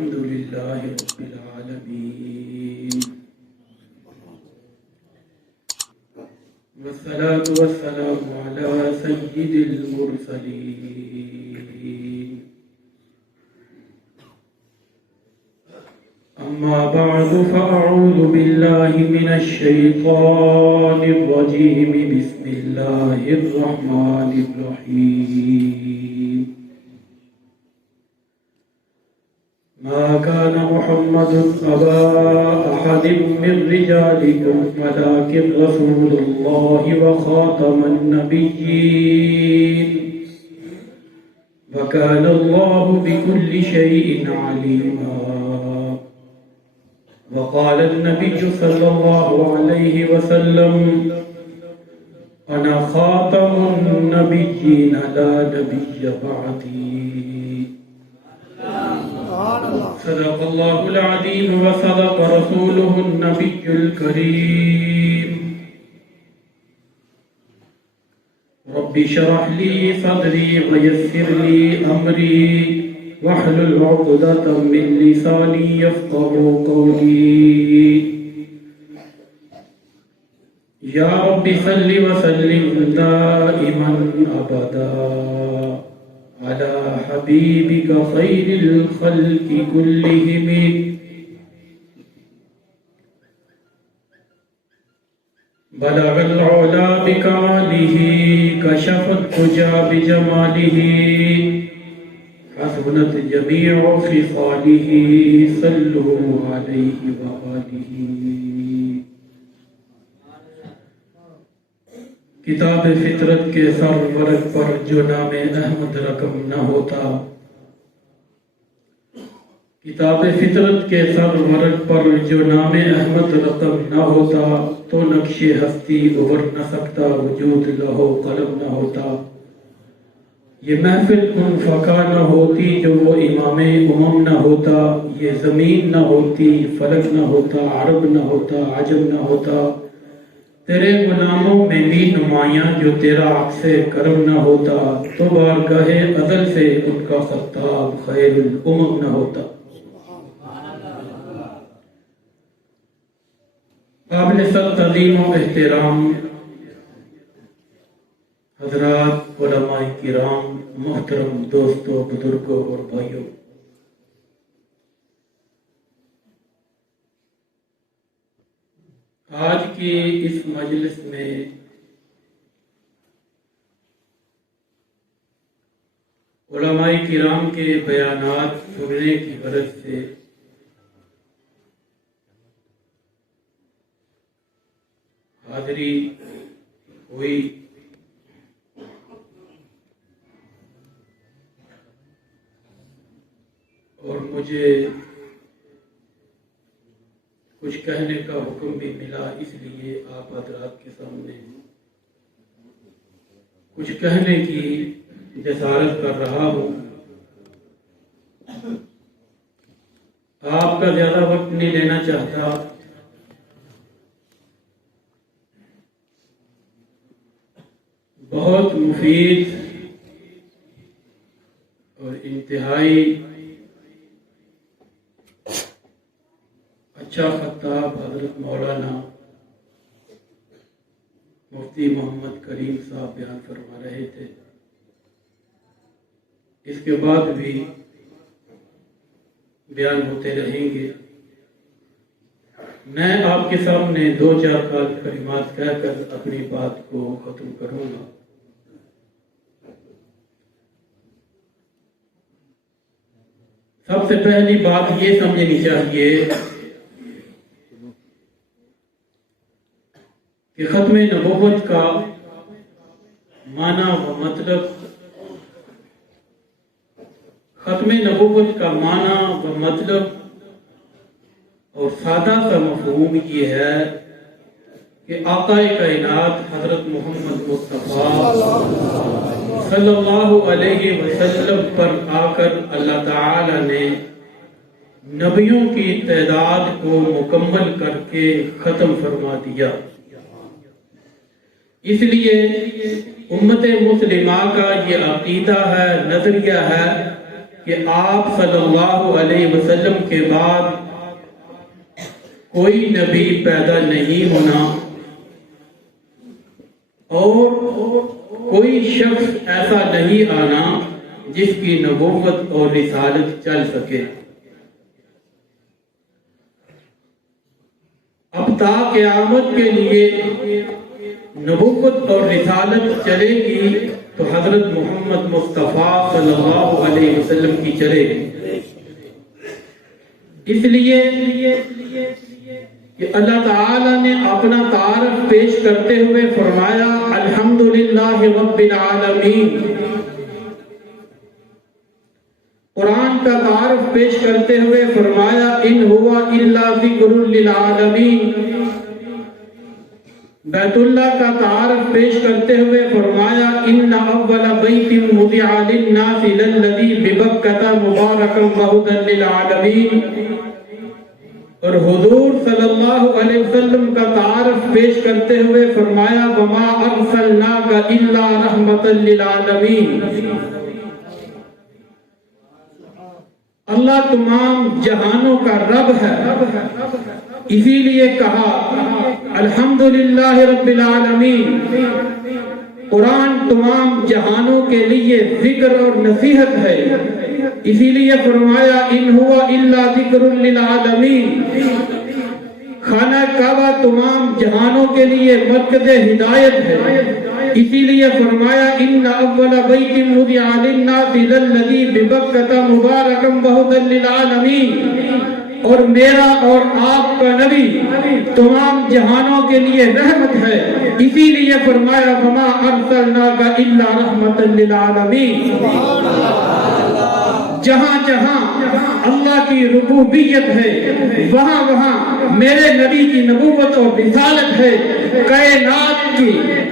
الحمد لله رب العالمين والصلاة والسلام على سيد المرسلين أما بعد فأعوذ بالله من الشيطان الرجيم بسم الله الرحمن الرحيم ما كان محمد أبا أحد من رجالكم ولكن رسول الله وخاتم النبيين وكان الله بكل شيء عليما وقال النبي صلى الله عليه وسلم أنا خاتم النبيين لا نبي بعدي صدق الله العظيم وصدق رسوله النبي الكريم رب اشرح لي صدري ويسر لي أمري واحلل عقدة من لساني يفقهوا قولي يا رب صل وسلم دائما أبدا على حبيبك خير الخلق كلهم بلغ العلا بكماله كشف الدجى بجماله حسنت جميع خصاله صلوا عليه وآله کتاب فطرت کے سر ورق پر جو نام احمد رقم نہ ہوتا کتاب فطرت کے سر ورق پر جو نام احمد رقم نہ ہوتا تو نقش ہستی ابھر نہ سکتا وجود لہو قلم نہ ہوتا یہ محفل کن فقا نہ ہوتی جو وہ امام امم نہ ہوتا یہ زمین نہ ہوتی فلک نہ ہوتا عرب نہ ہوتا عجم نہ ہوتا تیرے غلاموں میں بھی نمایاں جو تیرا عکس کرم نہ ہوتا تو بارگاہ ازل سے ان کا خطاب خیر الامم نہ ہوتا قابل سخت تعظیم و احترام حضرات علماء کرام محترم دوستوں بزرگوں اور بھائیوں آج کی اس مجلس میں علماء کرام کے بیانات سننے کی غرض سے حاضری ہوئی اور مجھے کچھ کہنے کا حکم بھی ملا اس لیے آپ حضرات کے سامنے کچھ کہنے کی جسارت کر رہا ہوں آپ کا زیادہ وقت نہیں لینا چاہتا بہت مفید اور انتہائی اچھا خطاب حضرت مولانا مفتی محمد کریم صاحب بیان فرما رہے تھے اس کے بعد بھی بیان ہوتے رہیں گے میں آپ کے سامنے دو چار کلمات کہہ کر اپنی بات کو ختم کروں گا سب سے پہلی بات یہ سمجھنی چاہیے کہ ختم نبوت کا معنی و مطلب ختم نبوت کا معنی و مطلب اور سادہ سا مفہوم یہ ہے کہ آقا کائنات حضرت محمد مصطفیٰ صلی اللہ علیہ وسلم پر آ کر اللہ تعالی نے نبیوں کی تعداد کو مکمل کر کے ختم فرما دیا اس لیے امت مسلمہ کا یہ عقیدہ ہے، نظریہ ہے کہ کہ آپ صلی اللہ علیہ وسلم کے بعد کوئی نبی پیدا نہیں ہونا اور کوئی شخص ایسا نہیں آنا جس کی نبوت اور رسالت چل سکے۔ اب تا قیامت کے لیے نبوت اور رسالت چلے گی تو حضرت محمد مصطفیٰ صلی اللہ علیہ وسلم کی چلے گی۔ اس لیے کہ اللہ تعالی نے اپنا تعارف پیش کرتے ہوئے فرمایا الحمدللہ رب العالمین۔ قرآن کا تعارف پیش کرتے ہوئے فرمایا ان ہوا الا ذکر للعالمین۔ بیت اللہ کا تعارف پیش کرتے ہوئے فرمایا ان اول بیت وضع للناس للذی ببکۃ مبارکا وہدی للعالمین۔ اور حضور صلی اللہ علیہ وسلم کا تعارف پیش کرتے ہوئے فرمایا وما ارسلناک الا رحمۃ للعالمین۔ اللہ تمام جہانوں کا رب ہے، اسی لیے کہا الحمدللہ رب العالمین۔ قرآن تمام جہانوں کے لیے ذکر اور نصیحت ہے، اسی لیے فرمایا ان ہوا الا ذکر للعالمین۔ خانہ کعبہ تمام جہانوں کے لیے مرکز ہدایت ہے، اسی لیے فرمایا ان اول بیت وضع للناس للذی ببکۃ مبارکا وہدی للعالمین۔ اور میرا اور آپ کا نبی تمام جہانوں کے لیے رحمت ہے، اسی لیے فرمایا وما ارسلناک الا رحمۃ للعالمین۔ جہاں جہاں اللہ کی ربوبیت ہے وہاں وہاں میرے نبی کی نبوت اور رسالت ہے۔ کائنات کی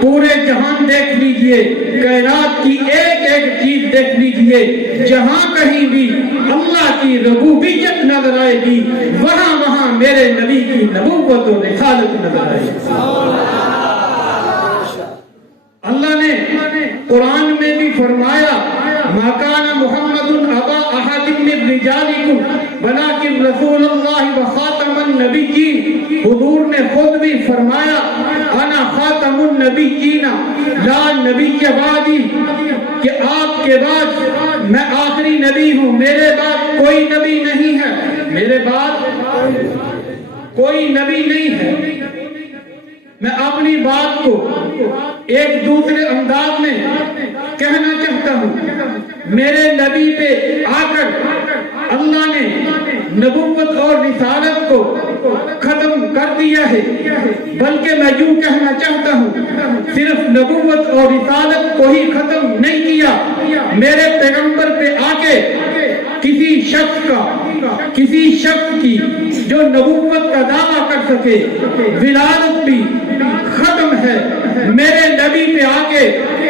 پورے جہان دیکھ لیجئے، کائنات کی ایک ایک چیز دیکھ لیجئے، جہاں کہیں بھی اللہ کی ربوبیت نظر آئے گی وہاں وہاں میرے نبی کی نبوت اور رسالت نظر آئے گی۔ اللہ نے قرآن میں بھی فرمایا ما کان محمد ابا احد من رجالکم ولکن رسول اللہ وخاتم النبیین۔ حضور نے خود بھی فرمایا انا خاتم النبیین لا نبی بعدی، کہ آپ کے بعد میں آخری نبی ہوں، میرے بعد کوئی نبی نہیں ہے، میرے بعد کوئی نبی نہیں ہے۔ میں اپنی بات کو ایک دوسرے انداز میں کہنا چاہتا ہوں، میرے نبی پہ آ کر اللہ نے نبوت اور رسالت کو ختم کر دیا ہے، بلکہ میں یوں کہنا چاہتا ہوں صرف نبوت اور رسالت کو ہی ختم نہیں کیا، میرے پیغمبر پہ آ کے کسی شخص کی جو نبوت کا دعویٰ کر سکے ولادت بھی ختم ہے، میرے نبی پہ آ کے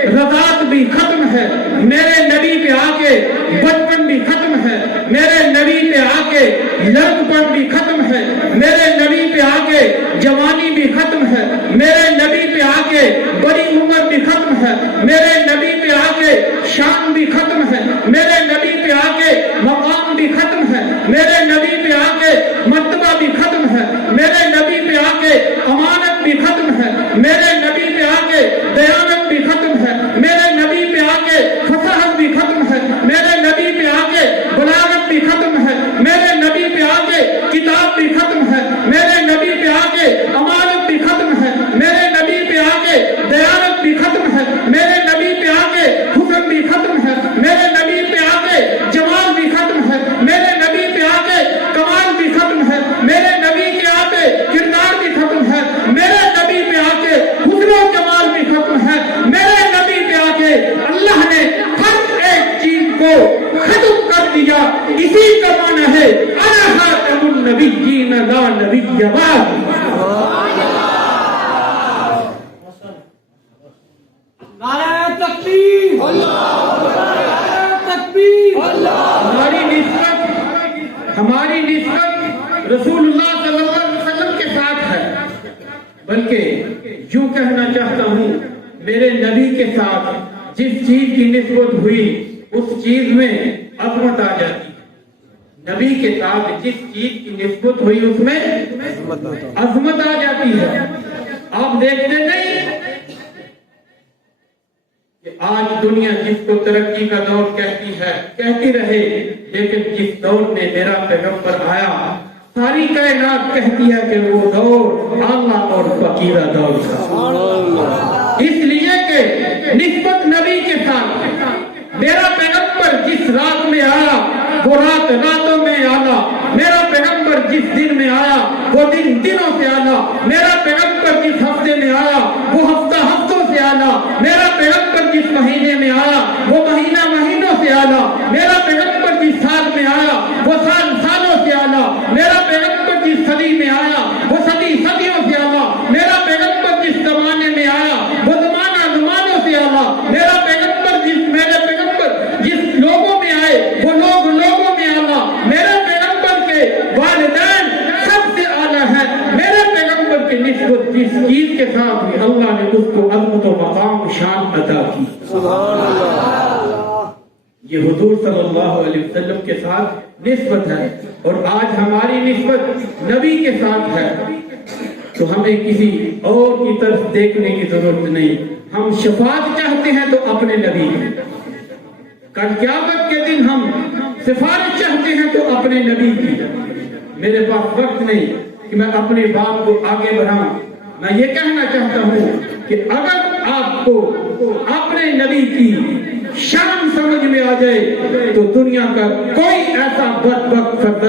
رضاعت بھی ختم ہے، میرے نبی پہ آ کے بچپن بھی ختم ہے، میرے نبی پہ آ کے لڑکپن بھی ختم ہے، میرے نبی پہ آ کے جوانی بھی ختم ہے، میرے نبی پہ آ کے بڑی عمر بھی ختم ہے، میرے نبی پہ آ کے شان بھی ختم ہے، میرے نبی پہ آ کے مقام بھی ختم ہے، میرے نبی پہ آ کے مرتبہ بھی ختم ہے، میرے نبی پہ آ کے امانت بھی ختم ہے، میرے نبی پہ آ کے دیانت بھی ختم ہے، میرے نبی پہ آ کے فصاحت بھی ختم ہے، میرے نبی پہ آ کے بلاغت بھی ختم ہے، میرے نبی پہ آ کے کتاب بھی ختم ہے، میرے نبی پہ آ کے امانت بھی ختم ہے، میرے نبی پہ آ کے دیانت بھی ختم ہے، میرے نبی پہ آ کے حسن بھی ختم ہے، میرے نبی پہ آ کے جمال بھی ختم ہے، میرے نبی پہ آ کے کمال بھی ختم ہے، میرے نبی کے آ کے کردار بھی ختم ہے، میرے نبی پہ آ کے حسن و جمال بھی ختم ہے، میرے نبی پہ آ کے اللہ نے ہر ایک چیز کو ختم کر دیا۔ اسی کا معنی ہے انا خاتم النبیین لا نبی بعد۔ نعرہ تکبیر، نعرہ تکبیر۔ ہماری نسبت رسول اللہ صلی اللہ علیہ وسلم کے ساتھ ہے، بلکہ یوں کہنا چاہتا ہوں میرے نبی کے ساتھ جس چیز کی نسبت ہوئی اس چیز میں عظمت آ جاتی ہے. نبی کے ساتھ جس چیز کی نسبت ہوئی اس میں عظمت آ جاتی ہے. آپ دیکھتے نہیں کہ آج دنیا جس کو ترقی کا دور کہتی ہے کہتی رہے، لیکن جس دور میں میرا پیغمبر آیا ساری کائنات کہتی ہے کہ وہ دور اعلیٰ اور فقیرہ دور تھا. اس لیے کہ نسبت نبی کے ساتھ میرا پیغمبر جس رات میں آیا وہ رات راتوں میں آیا، میرا پیغمبر جس دن میں آیا وہ دن دنوں سے آیا، میرا پیغمبر جس ہفتے میں آیا وہ ہفتہ ہفتوں سے آیا، میرا پیغمبر جس مہینے میں آیا وہ مہینہ مہینوں سے آیا، میرا پیغمبر جس سال میں آیا وہ سال سالوں سے آیا، میرا پیغمبر جس صدی میں آیا وہ صدی صدیوں سے آیا، میرا پیغمبر جس زمانے میں آیا وہ زمانہ زمانوں سے آیا، میرا پیغمبر جس لوگوں میں آئے وہ لوگ لوگوں میں آیا، میرے پیغمبر کے والدین سب سے اعلیٰ ہے، میرے پیغمبر کی نسبت جس چیز کے ساتھ بھی اللہ نے اس کو عظمت و مقام شان عطا کی. سبحان اللہ. یہ حضور صلی اللہ علیہ وسلم کے ساتھ نسبت ہے، اور آج ہماری نسبت نبی کے ساتھ ہے تو ہمیں کسی اور کی طرف دیکھنے کی ضرورت نہیں. ہم شفاعت چاہتے ہیں تو اپنے نبی کی، کل قیامت کے دن ہم سفارش چاہتے ہیں تو اپنے نبی کی. میرے پاس وقت نہیں کہ میں اپنی بات کو آگے بڑھاؤں. میں یہ کہنا چاہتا ہوں کہ اگر آپ کو اپنے نبی کی شان سمجھ میں آ جائے تو دنیا کا کوئی ایسا بدبخت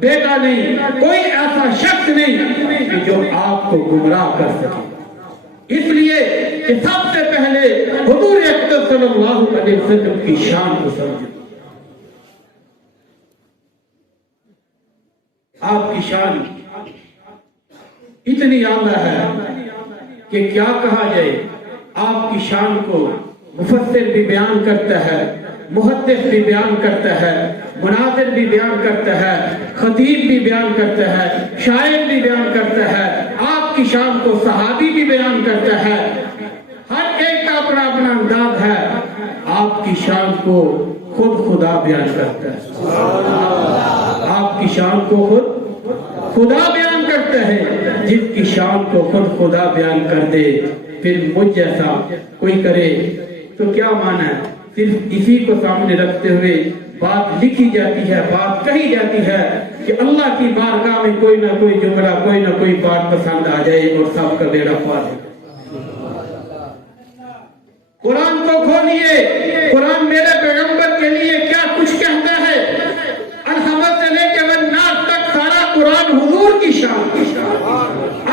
بیٹا نہیں، کوئی ایسا شخص نہیں کہ جو آپ کو گمراہ کر سکے. اس لیے کہ سب سے پہلے حضور اکرم صلی اللہ علیہ وسلم کی شان کو سمجھیں. آپ کی شان اتنی اعلیٰ ہے کہ کیا کہا جائے. آپ کی شان کو مفسر بھی بیان کرتا ہے، محدث بھی بیان کرتا ہے، مناظر بھی بیان کرتا ہے، خطیب بھی بیان کرتا ہے، شاعر بھی بیان کرتا ہے. آپ کی شان کو صحابی بھی بیان کرتا ہے. ہر ایک کا اپنا اپنا انداز ہے. آپ کی شان کو خود خدا بیان کرتا ہے. آپ کی شان کو خود خدا بیان کرتا ہے. جس کی شان کو خود خدا بیان کر دے پھر مجھ جیسا کوئی کرے تو کیا مانا ہے. صرف اسی کو سامنے رکھتے ہوئے بات لکھی جاتی ہے، بات کہی جاتی ہے کہ اللہ کی بارگاہ میں کوئی نہ کوئی جملہ، کوئی نہ کوئی بات پسند آ جائے اور سب کا بیڑا پار ہو. قرآن کو کھولیے، قرآن میرے پیغمبر کے لیے کیا کچھ کہتا ہے. الحمد سے لے کے والناس تک سارا قرآن حضور کی شان.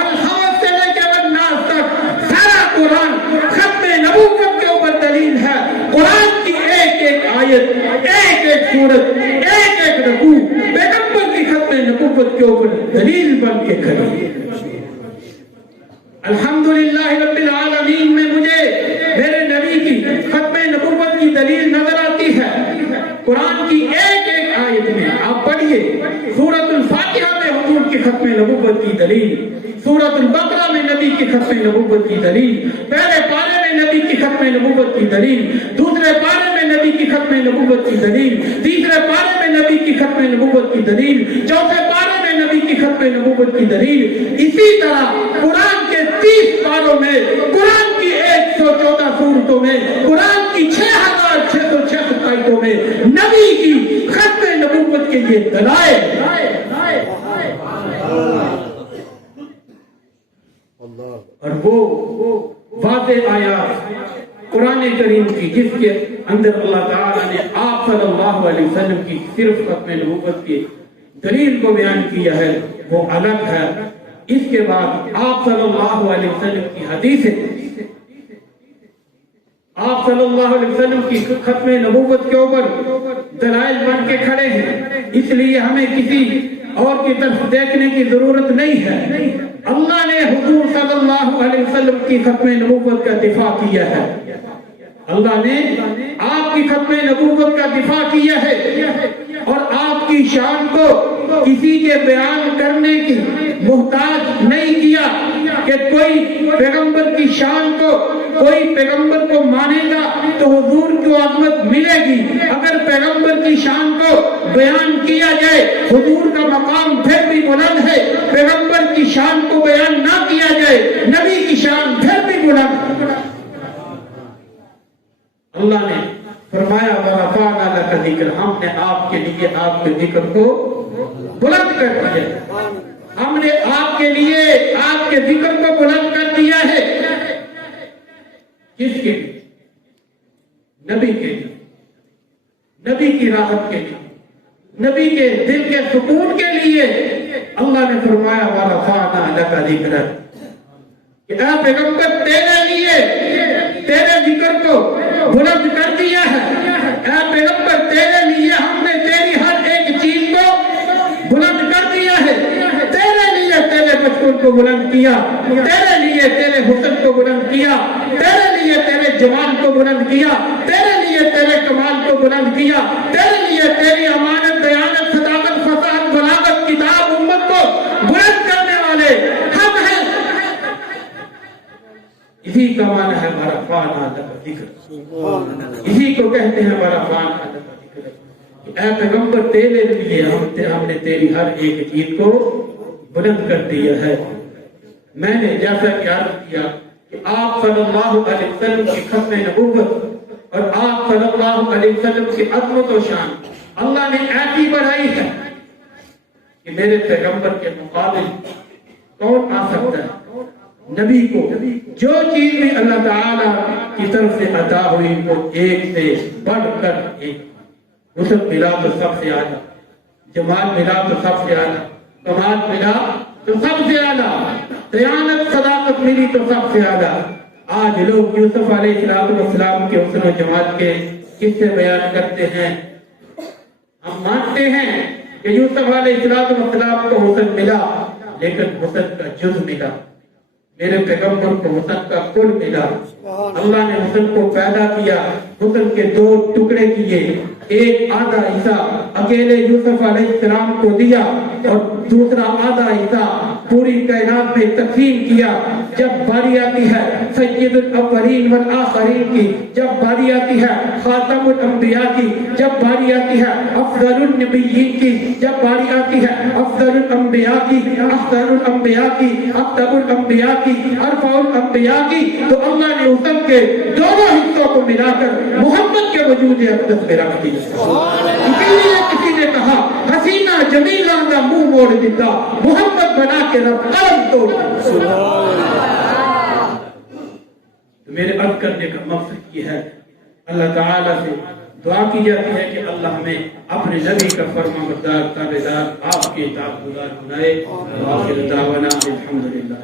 الحمد سے لے کے والناس تک سارا قرآن ختم نبوت کے اوپر دلیل ہے. قرآن کی ایک ایک آیت، ایک ایک سورت، ایک ایک رکوع پیغمبر کی ختم نبوت کے اوپر دلیل بن کے کھڑی ہے. الحمدللہ رب العالمین میں مجھے میرے نبی کی ختم نبوت کی دلیل نظر آتی ہے. قرآن کی ایک ایک آیت میں آپ پڑھیے. سورۃ الفاتحہ میں حضور کی ختم نبوت کی دلیل، سورۃ البقرہ میں نبی کی ختم نبوت کی دلیل، پہلے پارے میں نبی کی ختم نبوت کی دلیل، دوسرے پارے میں نبی کی ختم نبوت کی دلیل، تیسرے پارے میں نبی کی ختم نبوت کی دلیل، چوتھے پارے میں نبی کی ختم نبوت کی دلیل. اسی طرح قرآن کے 30 پاروں میں، قرآن کی 114 سورتوں میں، قرآن کی 6666 آیتوں میں نبی کی ختم نبوت کے یہ دلائل. اور وہ واضح آیات قرآن کریم کی جس کے اندر اللہ تعالیٰ نے آپ صلی اللہ علیہ وسلم کی صرف ختم نبوت کی دلیل کو بیان کیا ہے وہ الگ ہے. اس کے بعد آپ صلی اللہ علیہ وسلم کی حدیثیں، آپ صلی اللہ علیہ وسلم کی ختم نبوت کے اوپر دلائل بن کے کھڑے ہیں. اس لیے ہمیں کسی اور کی طرف دیکھنے کی ضرورت نہیں ہے. اللہ نے حضور صلی اللہ علیہ وسلم کی ختم نبوت کا دفاع کیا ہے. اللہ نے آپ کی ختم نبوت کا دفاع کیا ہے اور آپ کی شان کو کسی کے بیان کرنے کی محتاج نہیں کیا. کہ کوئی پیغمبر کی شان کو، کوئی پیغمبر کو مانے گا تو حضور کو عظمت ملے گی، اگر پیغمبر کی شان کو بیان کیا جائے حضور کا مقام پھر بھی بلند ہے، پیغمبر کی شان کو بیان نہ کیا جائے نبی کی شان پھر بھی بلند ہے۔ اللہ نے فرمایا وَرَفَعْنَا لَكَ ذِكْرَ، ہم نے آپ کے لیے آپ کے ذکر کو بلند کر دیا، ہم نے آپ کے لیے آپ کے ذکر کو بلند کر دیا ہے۔ کس کے لیے؟ نبی کے لیے، نبی کی راحت کے لیے، نبی کے دل کے سکون کے لیے اللہ نے فرمایا وَرَفَعْنَا لَكَ ذِكْرَ، کہ اے پیغمبر تیرے لیے تیرے ذکر کو بلند کر دیا ہے، اے پیغمبر تیرے لیے ہم نے تیری ہر ایک چیز کو بلند کر دیا ہے، تیرے لیے تیرے بچپن کو بلند کیا، تیرے لیے تیرے حسن کو بلند کیا، تیرے لیے تیرے جمال کو بلند کیا، تیرے لیے تیرے کمال کو بلند کیا، تیرے لیے تیری امانت، دیانت، صداقت، فصاحت، بلاغت، کتاب، امت کو بلند کرنے والے ہم ہیں۔ اسی کا معنی ہے ہمارا فانا ذکر، اسی کو کہتے ہیں ہمارا فانا ذکر۔ اے پیغمبر تیرے لیے ہم نے تیری ہر ایک چیز کو بلند کر دیا ہے۔ میں نے جیسا کہ عرض کیا کہ آپ صلی اللہ علیہ وسلم کی ختم نبوت اور آپ صلی اللہ علیہ وسلم کی عظمت و شان اللہ نے ایسی بڑھائی ہے کہ میرے پیغمبر کے مقابل کون آ سکتا ہے؟ نبی کو جو چیز بھی اللہ تعالیٰ کی طرف سے عطا ہوئی وہ ایک سے بڑھ کر ایک، حسن ملا تو سب سے اعلیٰ، جمال ملا تو سب سے اعلیٰ، کمال ملا تو سب سے اعلیٰ، دیانت صداقت ملی تو سب سے اعلیٰ۔ آج لوگ یوسف علیہ السلام کے حسن و جمال کے قصے بیان کرتے ہیں، ہم مانتے ہیں کہ یوسف علیہ السلام کو حسن ملا لیکن حسن کا جز ملا، میرے پیغمبر کو حسن کا کل ملا۔ اللہ نے حسن کو پیدا کیا، حسن کے دو ٹکڑے کیے، ایک آدھا حصہ اکیلے یوسف علیہ السلام کو دیا اور دوسرا آدھا حصہ پوری کائنات میں تقسیم کیا۔ جب باری آتی ہے سید الاولین والآخرین کی، جب باری آتی ہے خاتم الانبیاء کی، جب باری آتی ہے افضل النبیین کی، جب باری آتی ہے افضل الانبیاء کی، افضل الانبیاء کی، اکتب الانبیاء کی، ارفع الانبیاء کی، تو اللہ نے حسن کے دونوں حصوں کو ملا کر محمد کے وجود اقدس میں رکھ دیا۔ اسی لیے کسی نے کہا حسینہ جمیلہ کا منہ موڑ دیتا، محمد بنا کے رب قلم توڑ۔ میرے عرض کرنے کا مقصد یہ ہے، اللہ تعالیٰ سے دعا کی جاتی ہے کہ اللہ ہمیں اپنے نبی کا فرما بردار، تابعدار، آپ کے اطاعت گزار بنائے۔ وآخر دعوانا الحمدللہ۔